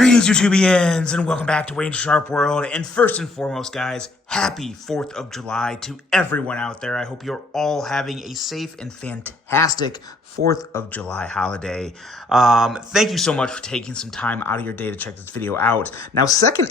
Greetings, YouTubians, and welcome back to Wayne Sharp World. And first and foremost, guys, happy 4th of July to everyone out there. I hope you're all having a safe and fantastic 4th of July holiday. Thank you so much for taking some time out of your day to check this video out. Now, second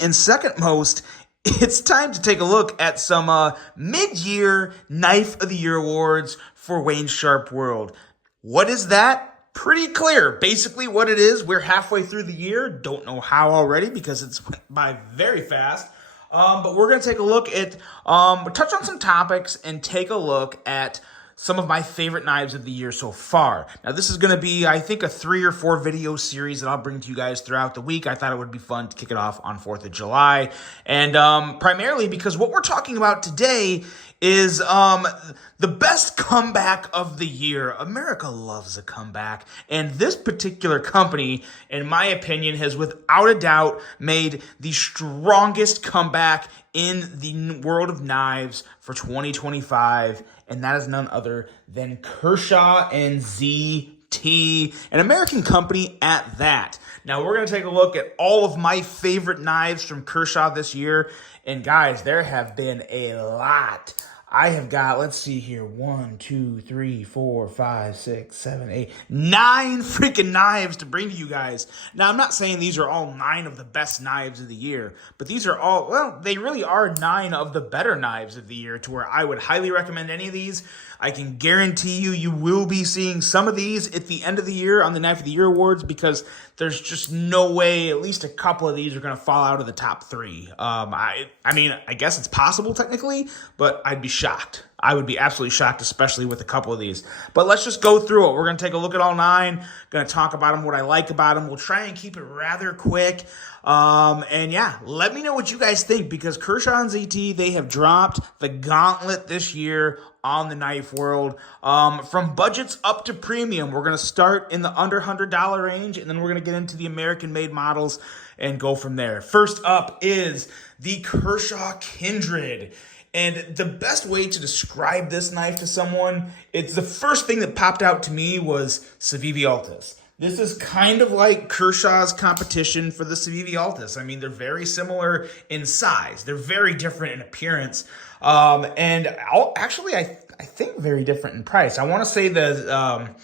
most, it's time to take a look at some mid-year Knife of the Year awards for Wayne Sharp World. What is that? Pretty clear. Basically what it is, we're halfway through the year. Don't know how already because it's went by very fast. But we're going to take a look at, touch on some topics and take a look at some of my favorite knives of the year so far. Now, this is going to be, I think, a 3 or 4 video series that I'll bring to you guys throughout the week. I thought it would be fun to kick it off on 4th of July. And primarily because what we're talking about today is the best comeback of the year. America loves a comeback. And this particular company, in my opinion, has without a doubt made the strongest comeback in the world of knives for 2025. And that is none other than Kershaw and ZT, an American company at that. Now, we're going to take a look at all of my favorite knives from Kershaw this year. And guys, there have been a lot. I have got, let's see here, 1, 2, 3, 4, 5, 6, 7, 8, 9 freaking knives to bring to you guys. Now, I'm not saying these are all 9 of the best knives of the year, but these are all, well, they really are 9 of the better knives of the year, to where I would highly recommend any of these. I can guarantee you will be seeing some of these at the end of the year on the Knife of the Year Awards, because there's just no way at least a couple of these are going to fall out of the top 3. I mean, I guess it's possible technically, but I'd be shocked. I would be absolutely shocked, especially with a couple of these. But let's just go through it. We're going to take a look at all 9. Going to talk about them, what I like about them. We'll try and keep it rather quick. And yeah, let me know what you guys think, because Kershaw and ZT, they have dropped the gauntlet this year on the knife world. From budgets up to premium, we're going to start in the under $100 range, and then we're going to get into the American-made models and go from there. First up is the Kershaw Kindred. And the best way to describe this knife to someone, it's the first thing that popped out to me was Civivi Altus. This is kind of like Kershaw's competition for the Civivi Altus. I mean, they're very similar in size. They're very different in appearance. And actually, I think very different in price. I want to say the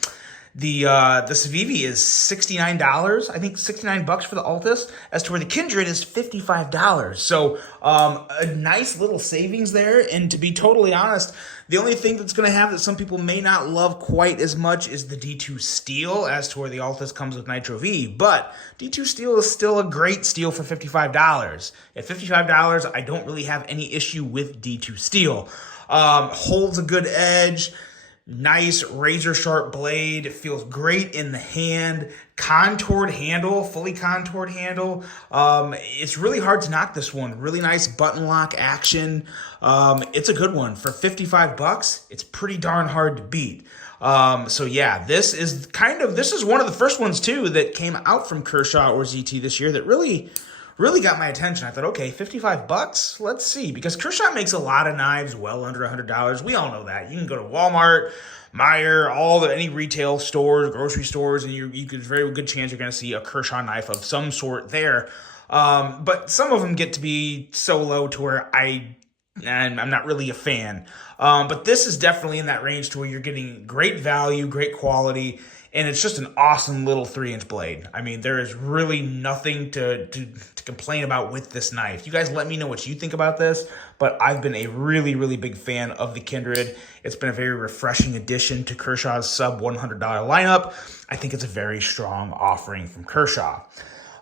Civivi is $69. I think $69 for the Altus, as to where the Kindred is $55. So a nice little savings there. And to be totally honest, the only thing that's going to have that some people may not love quite as much is the D2 steel, as to where the Altus comes with Nitro V. But D2 steel is still a great steel for $55. At $55, I don't really have any issue with D2 steel. Holds a good edge. Nice razor sharp blade. It feels great in the hand. Contoured handle, fully contoured handle. It's really hard to knock this one. Really nice button lock action. It's a good one. For $55, it's pretty darn hard to beat. So yeah, this is one of the first ones too that came out from Kershaw or ZT this year that really got my attention. I thought, okay, $55, let's see. Because Kershaw makes a lot of knives well under $100. We all know that. You can go to Walmart, Meijer, any retail stores, grocery stores, and you could very good chance you're going to see a Kershaw knife of some sort there. But some of them get to be so low to where I'm not really a fan. But this is definitely in that range to where you're getting great value, great quality, and it's just an awesome little 3-inch blade. I mean, there is really nothing to complain about with this knife. You guys let me know what you think about this, but I've been a really, really big fan of the Kindred. It's been a very refreshing addition to Kershaw's sub $100 lineup. I think it's a very strong offering from Kershaw.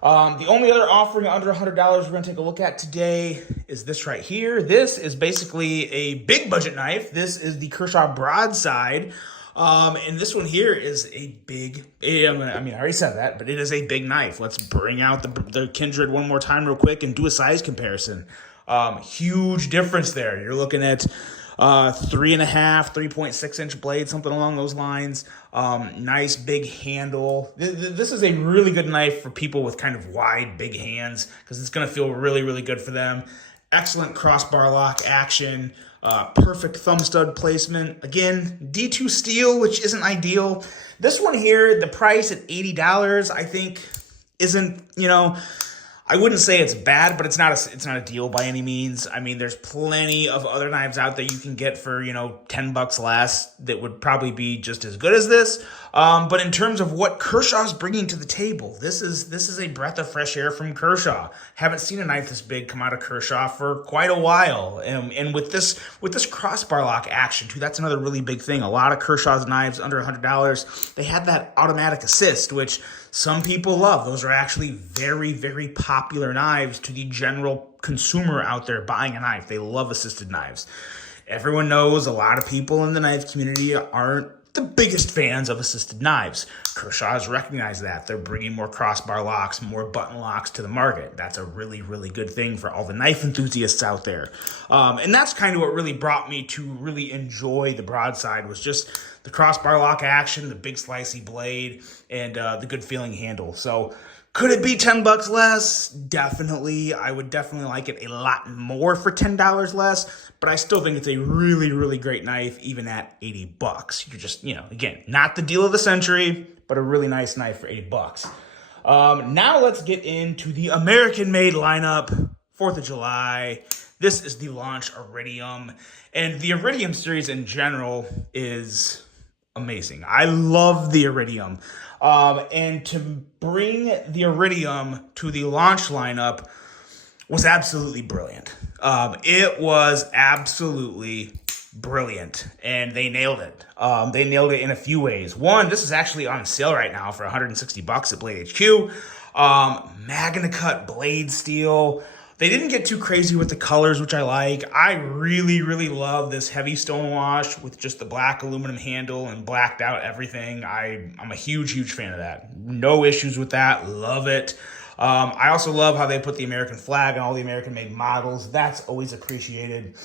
The only other offering under $100 we're going to take a look at today is this right here. This is basically a big budget knife. This is the Kershaw Broadside. And this one here is a big, I already said that, but it is a big knife. Let's bring out the Kindred one more time real quick and do a size comparison. Huge difference there. You're looking at 3.5, 3.6 inch blade, something along those lines. Nice big handle. This is a really good knife for people with kind of wide, big hands, because it's going to feel really, really good for them. Excellent crossbar lock action. Perfect thumb stud placement. Again, D2 steel, which isn't ideal. This one here, the price at $80, I think isn't, I wouldn't say it's bad, but it's not a deal by any means. I mean, there's plenty of other knives out there you can get for, $10 less that would probably be just as good as this. But in terms of what Kershaw's bringing to the table, this is a breath of fresh air from Kershaw. Haven't seen a knife this big come out of Kershaw for quite a while. And with this crossbar lock action too, that's another really big thing. A lot of Kershaw's knives under $100, they have that automatic assist, which some people love. Those are actually very, very popular knives to the general consumer out there buying a knife. They love assisted knives. Everyone knows a lot of people in the knife community aren't the biggest fans of assisted knives. Kershaw has recognized that. They're bringing more crossbar locks, more button locks to the market. That's a really, really good thing for all the knife enthusiasts out there. And that's kind of what really brought me to really enjoy the broadside, was just the crossbar lock action, the big slicey blade, and the good feeling handle. So could it be $10 less? Definitely. I would definitely like it a lot more for $10 less, but I still think it's a really, really great knife, even at $80. You're just, again, not the deal of the century, but a really nice knife for $80. Now let's get into the American-made lineup, 4th of July. This is the Launch Iridium, and the Iridium series in general is amazing. I love the Iridium. And to bring the Iridium to the Launch lineup was absolutely brilliant. It was absolutely brilliant, and they nailed it. They nailed it in a few ways. One, this is actually on sale right now for $160 at Blade HQ. Magna Cut blade steel. They didn't get too crazy with the colors, which I like. I really, really love this heavy stone wash with just the black aluminum handle and blacked out everything. I'm a huge, huge fan of that. No issues with that. Love it. I also love how they put the American flag on all the American-made models. That's always appreciated.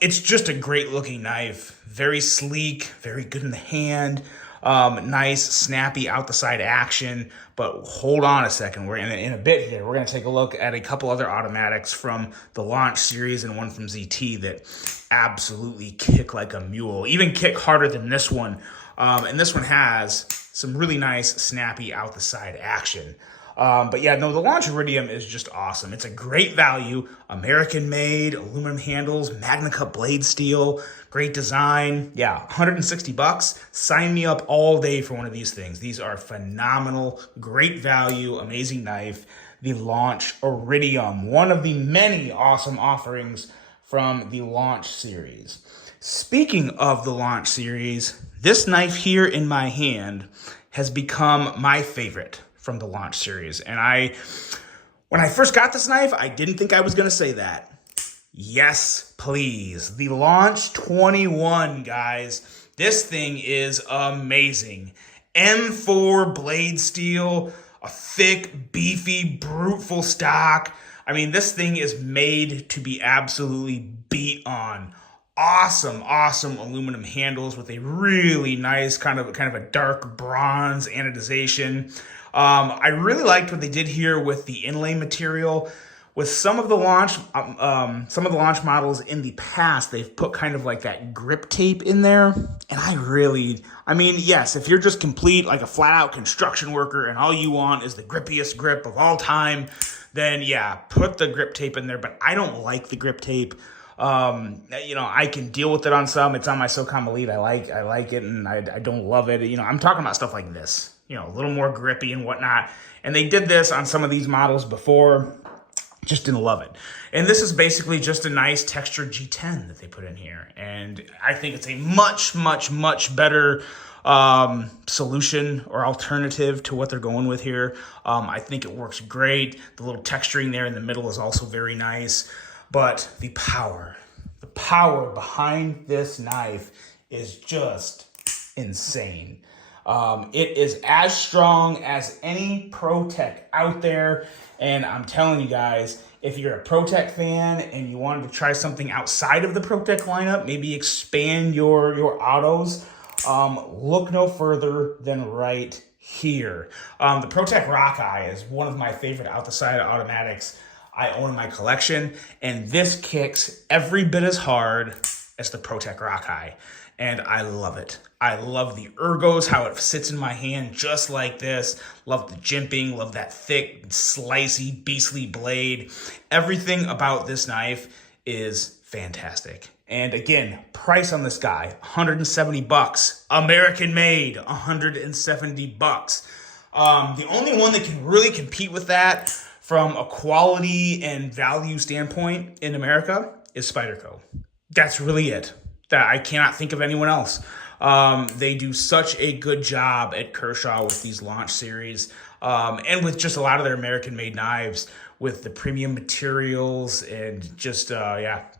It's just a great-looking knife. Very sleek, very good in the hand. Nice, snappy out-the-side action. But hold on a second. We're in a bit here. We're going to take a look at a couple other automatics from the Launch series and one from ZT that absolutely kick like a mule. Even kick harder than this one. And this one has some really nice, snappy out-the-side action. But yeah, no, the Launch Iridium is just awesome. It's a great value, American-made, aluminum handles, Magna Cut blade steel, great design. Yeah, $160. Sign me up all day for one of these things. These are phenomenal, great value, amazing knife. The Launch Iridium, one of the many awesome offerings from the Launch series. Speaking of the Launch series, this knife here in my hand has become my favorite from the Launch series. And when I first got this knife, I didn't think I was going to say that. Yes, please. The Launch 21, guys. This thing is amazing. M4 blade steel, a thick, beefy, bruteful stock. I mean, this thing is made to be absolutely beat on. Awesome, awesome aluminum handles with a really nice kind of a dark bronze anodization. I really liked what they did here with the inlay material. With some of the launch models in the past, they've put kind of like that grip tape in there. And I mean, yes, if you're just complete like a flat out construction worker and all you want is the grippiest grip of all time, then yeah, put the grip tape in there. But I don't like the grip tape. I can deal with it on some. It's on my SOCOM Elite. I like it, and I don't love it. I'm talking about stuff like this, a little more grippy and whatnot. And they did this on some of these models before. Just didn't love it. And this is basically just a nice textured G10 that they put in here. And I think it's a much, much, much better solution or alternative to what they're going with here. I think it works great. The little texturing there in the middle is also very nice. But the power behind this knife is just insane. It is as strong as any ProTech out there. And I'm telling you guys, if you're a ProTech fan and you wanted to try something outside of the ProTech lineup, maybe expand your autos, look no further than right here. The ProTech Rockeye is one of my favorite out-the-side automatics I own in my collection, and this kicks every bit as hard as the ProTech Rockeye, and I love it. I love the ergos, how it sits in my hand just like this. Love the jimping, love that thick, slicey, beastly blade. Everything about this knife is fantastic. And again, price on this guy, $170. American made, $170. The only one that can really compete with that from a quality and value standpoint in America is Spyderco. That's really it. That I cannot think of anyone else. They do such a good job at Kershaw with these launch series, and with just a lot of their American-made knives with the premium materials and just,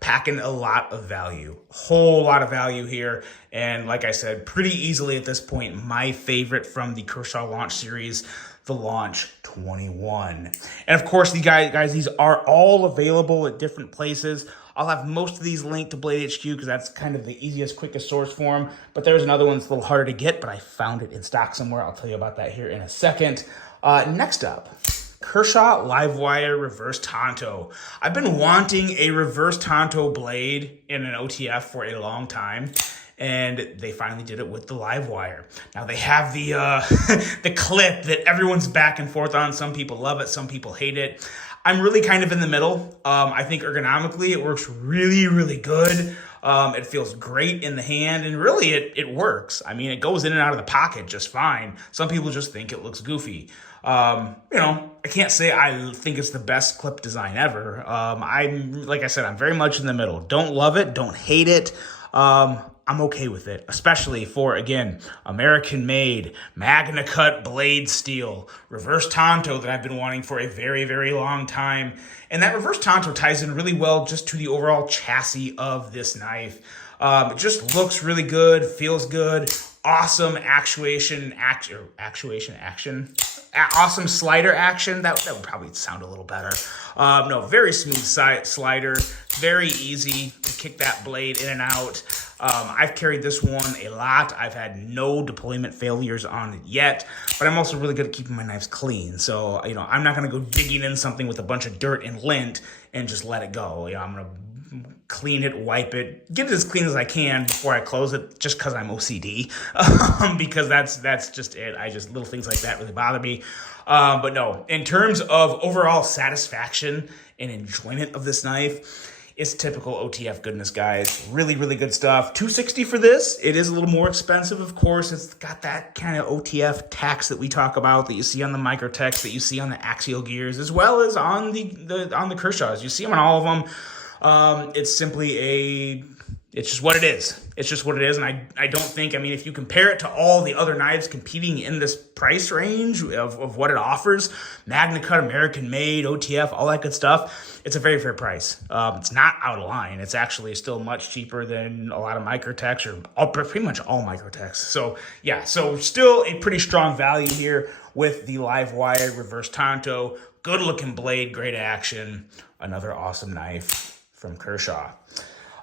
packing a lot of value. Whole lot of value here. And like I said, pretty easily at this point, my favorite from the Kershaw launch series, the Launch 21. And of course, these are all available at different places. I'll have most of these linked to Blade HQ because that's kind of the easiest, quickest source for them. But there's another one that's a little harder to get, but I found it in stock somewhere. I'll tell you about that here in a second. Next up, Kershaw Livewire Reverse Tonto. I've been wanting a Reverse Tonto blade in an OTF for a long time, and they finally did it with the Livewire. Now they have the the clip that everyone's back and forth on. Some people love it, some people hate it. I'm really kind of in the middle. I think ergonomically it works really, really good. It feels great in the hand, and really it works. I mean, it goes in and out of the pocket just fine. Some people just think it looks goofy. I can't say I think it's the best clip design ever. Like I said, I'm very much in the middle. Don't love it, don't hate it. I'm okay with it, especially for, again, American-made, Magna Cut blade steel, Reverse Tonto that I've been wanting for a very, very long time. And that Reverse Tonto ties in really well just to the overall chassis of this knife. It just looks really good, feels good, awesome action. Awesome slider action. That would probably sound a little better. Very smooth slider, very easy to kick that blade in and out. I've carried this one a lot. I've had no deployment failures on it yet, but I'm also really good at keeping my knives clean. So, I'm not going to go digging in something with a bunch of dirt and lint and just let it go. I'm going to clean it, wipe it, get it as clean as I can before I close it, just because I'm OCD, because that's just it. Little things like that really bother me. But no, in terms of overall satisfaction and enjoyment of this knife, it's typical OTF goodness, guys. Really, really good stuff. $260 for this. It is a little more expensive, of course. It's got that kind of OTF tax that we talk about, that you see on the Microtex, that you see on the Axial gears, as well as on the Kershaws. You see them on all of them. It's just what it is. It's just what it is. And I don't think, if you compare it to all the other knives competing in this price range of what it offers, Magna Cut, American made, OTF, all that good stuff, it's a very fair price. It's not out of line. It's actually still much cheaper than a lot of Microtex, or pretty much all Microtex. So still a pretty strong value here with the Livewire Reverse Tonto. Good looking blade, great action. Another awesome knife from Kershaw.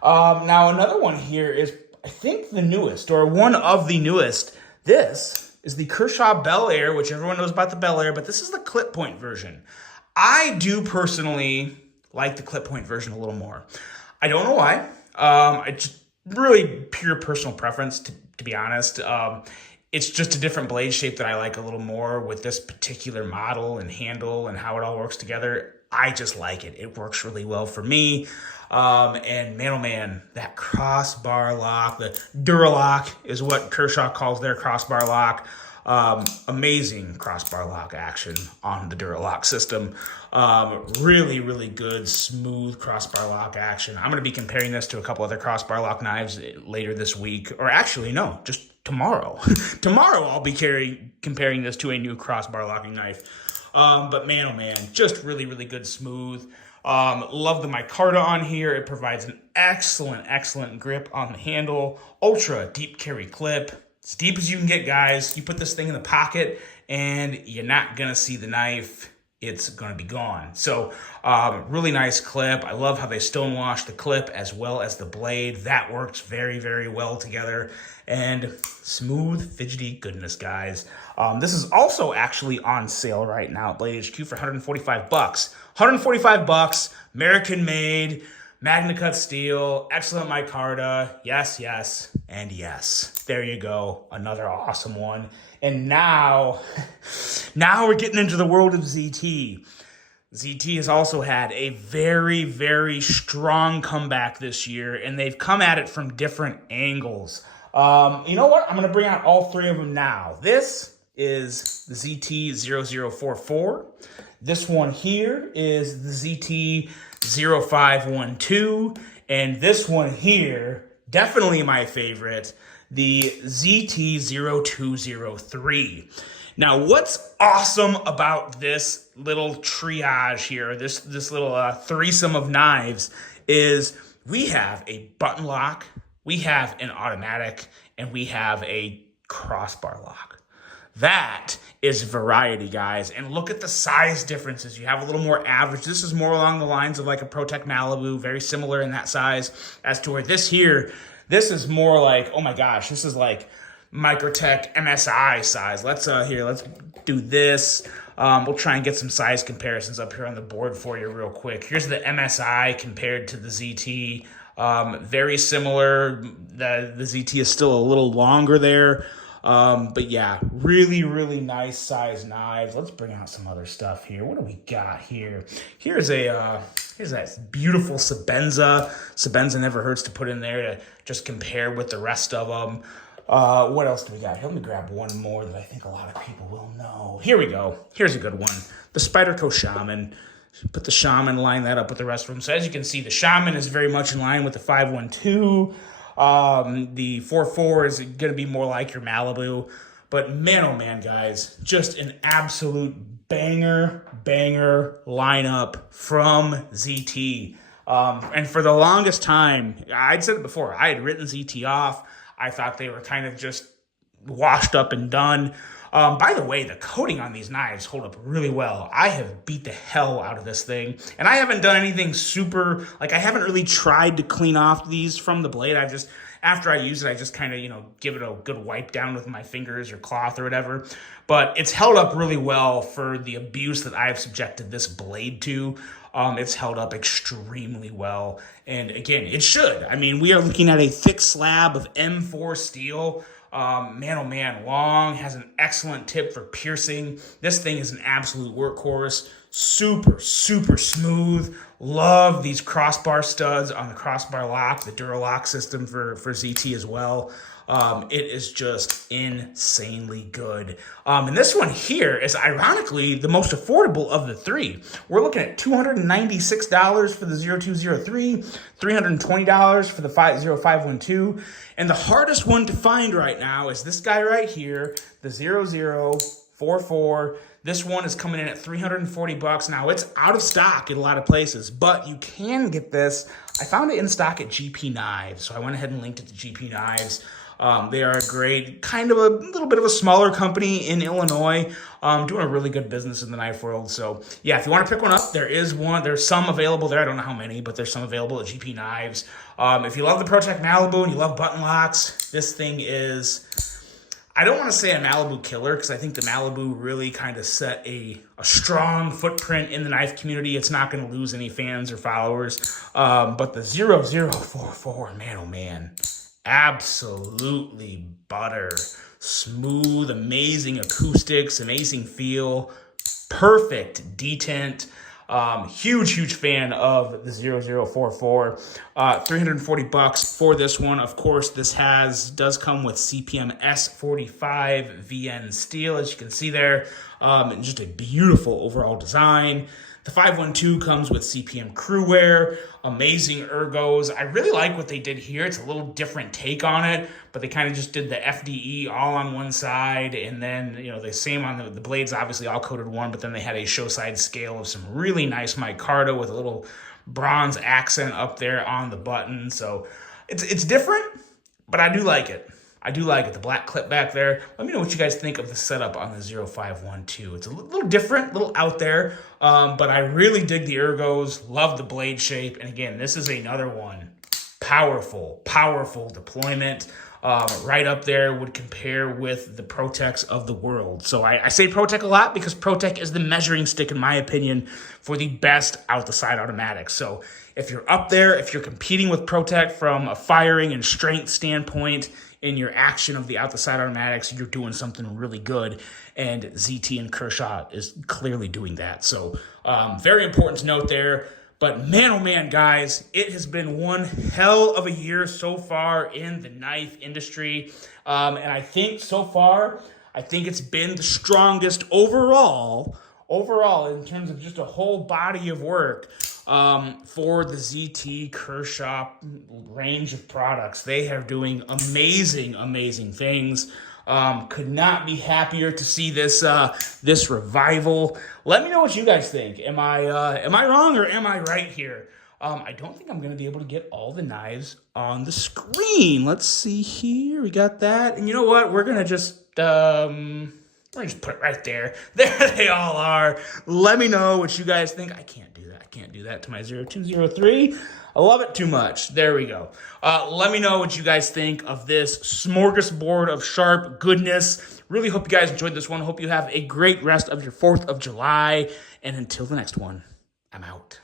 Now, another one here is, I think, the newest, or one of the newest. This is the Kershaw Bel Air, which everyone knows about the Bel Air, but this is the clip point version. I do personally like the clip point version a little more. I don't know why. It's just really pure personal preference, to be honest. It's just a different blade shape that I like a little more with this particular model and handle and how it all works together. I just like it. It works really well for me. And man, oh man, that crossbar lock, the Duralock is what Kershaw calls their crossbar lock. Amazing crossbar lock action on the Duralock system. Really, really good, smooth crossbar lock action. I'm going to be comparing this to a couple other crossbar lock knives later this week, or actually, no, just tomorrow. Tomorrow I'll be comparing this to a new crossbar locking knife. But man, oh man, just really, really good, smooth. Love the micarta on here. It provides an excellent grip on the handle. Ultra deep carry clip. As deep as you can get, guys. You put this thing in the pocket and you're not going to see the knife. It's going to be gone. So really nice clip. I love how they stonewash the clip as well as the blade. That works very, very well together. And smooth, fidgety goodness, guys. This is also actually on sale right now at Blade HQ for $145. $145, American made, Magna Cut steel, excellent micarta, yes, yes, and yes. There you go, another awesome one. And now we're getting into the world of ZT. ZT has also had a very, very strong comeback this year, and they've come at it from different angles. You know what? I'm going to bring out all three of them now. This is the ZT0044. This one here is the ZT0512. And this one here, definitely my favorite, the ZT0203. Now, what's awesome about this little triage here, this little threesome of knives, is we have a button lock, we have an automatic, and we have a crossbar lock. That is variety, guys. And look at the size differences. You have a little more average. This is more along the lines of like a ProTech Malibu, very similar in that size, as to where this here, this is more like, oh my gosh, this is like Microtech MSI size. Let's do this. We'll try and get some size comparisons up here on the board for you real quick. Here's the MSI compared to the ZT. Very similar. The ZT is still a little longer there. But yeah, really, really nice size knives. Let's bring out some other stuff here. What do we got here? Here's that beautiful Sebenza. Sebenza never hurts to put in there to just compare with the rest of them. What else do we got here? Let me grab one more that I think a lot of people will know. Here we go. Here's a good one. The Spyderco Shaman. Put the Shaman, line that up with the rest of them. So as you can see, the Shaman is very much in line with the 512. The 4.4 is going to be more like your Malibu. But man, oh man, guys, just an absolute banger lineup from ZT. And for the longest time, I'd said it before, I had written ZT off. I thought they were kind of just washed up and done. By the way, the coating on these knives hold up really well. I have beat the hell out of this thing. And I haven't done anything super, like I haven't really tried to clean off these from the blade. I've just, after I use it, I just kind of, give it a good wipe down with my fingers or cloth or whatever. But it's held up really well for the abuse that I've subjected this blade to. It's held up extremely well. And again, it should. I mean, we are looking at a thick slab of M4 steel. Man, oh man, long, has an excellent tip for piercing. This thing is an absolute workhorse. Super smooth. Love these crossbar studs on the crossbar lock, the Duralock system for ZT as well. It is just insanely good. And this one here is ironically the most affordable of the three. We're looking at $296 for the 0203, $320 for the 50512. And the hardest one to find right now is this guy right here, the 0044. This one is coming in at $340. Now, it's out of stock in a lot of places, but you can get this. I found it in stock at GP Knives, so I went ahead and linked it to GP Knives. They are a great, kind of a little bit of a smaller company in Illinois, doing a really good business in the knife world. So, yeah, if you want to pick one up, there's some available there. I don't know how many, but there's some available at GP Knives. If you love the ProTech Malibu and you love button locks, this thing is, I don't want to say a Malibu killer because I think the Malibu really kind of set a strong footprint in the knife community. It's not going to lose any fans or followers. But the 0044, man, oh man, absolutely butter. Smooth, amazing acoustics, amazing feel, perfect detent. Huge fan of the 0044. $340 for this one. Of course, this does come with CPM S45 VN steel, as you can see there. And just a beautiful overall design. The 512 comes with CPM crew wear, amazing ergos. I really like what they did here. It's a little different take on it, but they kind of just did the FDE all on one side, and then, the same on the blades, obviously all coated one, but then they had a show side scale of some really nice micarta with a little bronze accent up there on the button. So it's different, but I do like it. The black clip back there. Let me know what you guys think of the setup on the 0512. It's a little different, a little out there, but I really dig the ergos, love the blade shape. And again, this is another one. Powerful deployment. right up there, would compare with the ProTechs of the world. So I say ProTech a lot because ProTech is the measuring stick, in my opinion, for the best out-the-side automatics. So if you're up there, if you're competing with ProTech from a firing and strength standpoint in your action of the out-the-side automatics, you're doing something really good. And ZT and Kershaw is clearly doing that. So very important to note there. But man, oh man, guys, it has been one hell of a year so far in the knife industry. And I think so far, it's been the strongest overall in terms of just a whole body of work for the ZT Kershaw range of products. They are doing amazing things. Could not be happier to see this revival. Let me know what you guys think. Am I wrong or am I right here? I don't think I'm going to be able to get all the knives on the screen. Let's see here. We got that. And you know what? We're going to just put it right there. There they all are. Let me know what you guys think. I can't do that to my 0203. I love it too much. There we go. Let me know what you guys think of this smorgasbord of sharp goodness. Really hope you guys enjoyed this one. Hope you have a great rest of your 4th of July. And until the next one, I'm out.